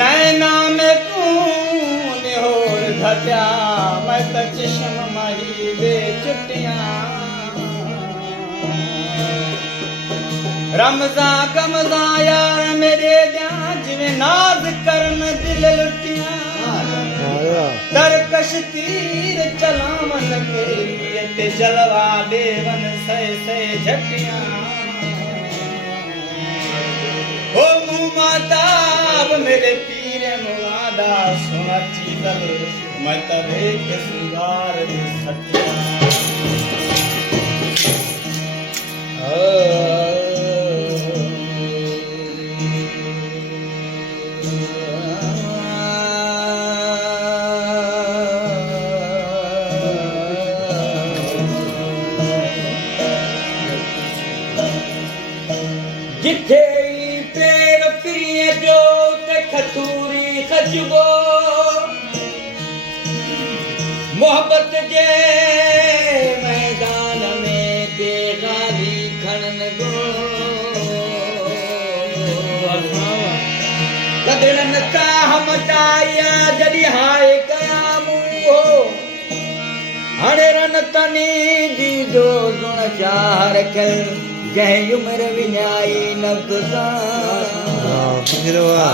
नैना में कून होर घटिया मैं तो चश्म मही दे चुटियां रमजा गमजा यार मेरे जान जिवें नाज करन दिल लुटियां तरकश तीर चलावन के ते जलवा देवन से झटियां ओ मुमाताब मेरे पीर मुआदा सुना चीजल मैं तबे के सिंगार दी सटियां जिथे पेड़ प्रिय जो ते खतूरी खजबो मोहब्बत जे मैदान में दे गाली खणन गो कदड़न का हम टाया जड़ी हाय कयामू हो हणे रन तनी दी जो गुण चार कर जय उम्र विनाई नगदा होला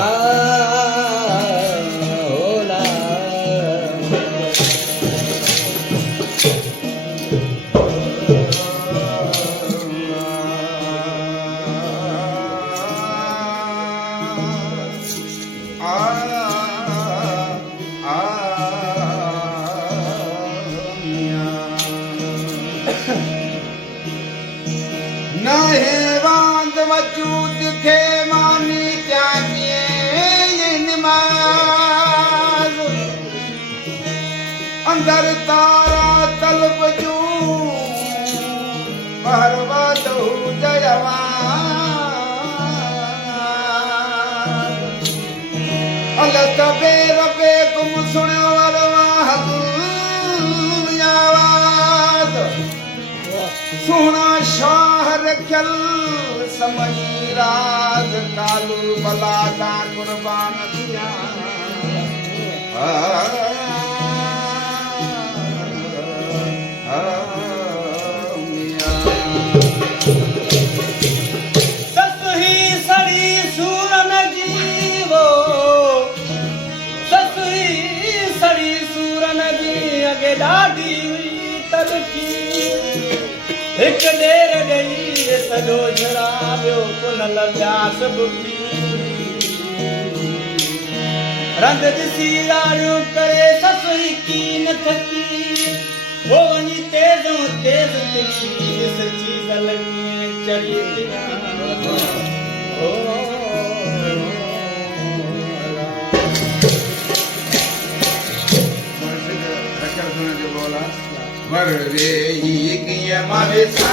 नहे वांद वजूद खे मानी त्यागिए ये नमाज अंदर तारा तलब जू बहरवा दो जयवान अल्लाह तबे रबे कुम सुने वरवाह आवाज सुना शाह रखल समझी राज कालू बला का कुर्बान दिया ससुही सड़ी सूरन जीवो ससुही सड़ी सूरन जी अगे ॾाढी हुई तड़की एक देर गई सॼो झड़ावियो कुनल प्यास बुकी रंग ॾिसी राड़ियूं करे ससुई कीन थकी वो वञी तेज़ो तेज़ तिखी ॾिस चीज़ लॻी चढ़ी तियां ओ वर रे ही किया मारे सा